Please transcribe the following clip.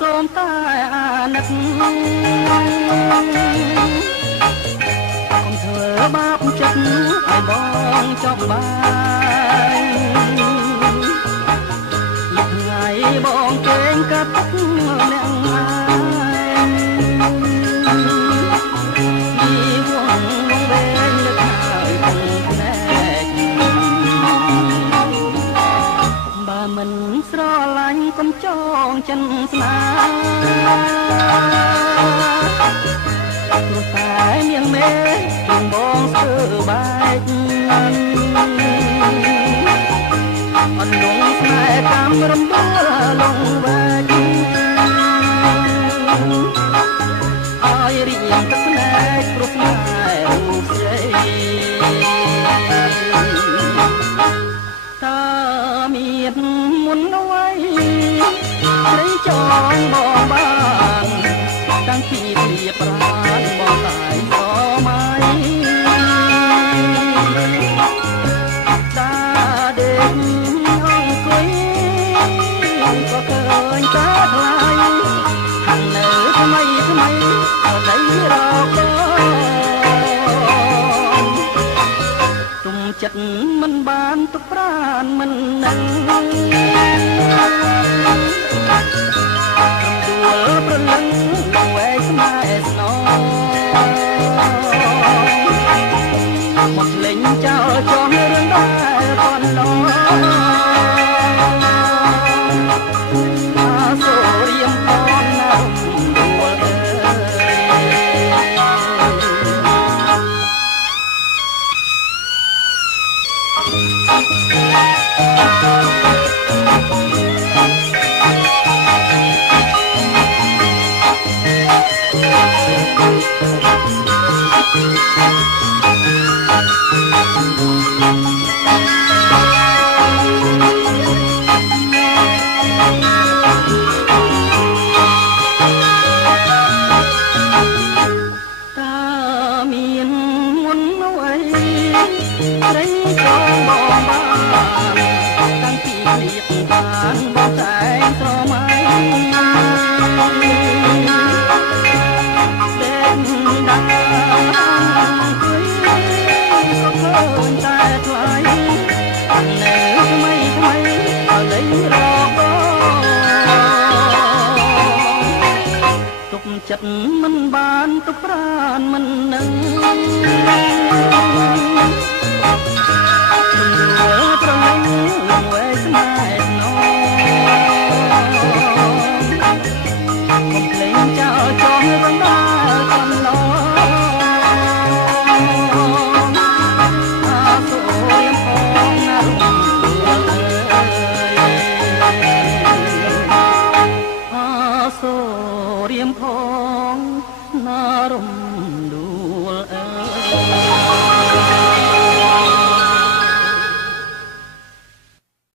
សូមតែអាណិតកុំធ្វើបាបចិត្តឲ្យបងចប់បាយថ្ងៃបងគេងកាត់ទឹកអ្នកណាមិនស្រឡាញ់កុំចងចិនស្នាព្រោះតែមានមេខ្ញុំបងស្ទើបែកអន់លងស្នេហ៍តាមរំដួលលងវែកឲ្យរៀងទឹកស្នេហ៍ព្រោះស្នេហ៍រូបស្រីតើមានមុនអ្វីស្រីចងបងបានតាំងពីព្រាប្រានបងតែស្រមៃតាដេកអង្គុយក៏ឃើញតាថ្លៃខាងនៅថ្មីថ្មីអត់ដីរកទុំចិត្តមិនបានទុកប្រានមិននឹងដួលប្រលឹងវែងស្នេហ៍ស្នងមកលេងចោលចំរឿងដែលcòn lo số riêng con nằm đùaបានបងតែស្រមៃតែដាក់អង្គុយក៏ឃើញតែថ្លៃនៅថ្មីថ្មីឲ្យលេងរកទុកចិត្តមិនបានទុកប្រានមិននឹងប្រលឹងលងវែងស្នេហ៍ណកុំភ្លេងចោលចោលរំដាលកំឡងសូមផងណារំសូរៀមផងណារំ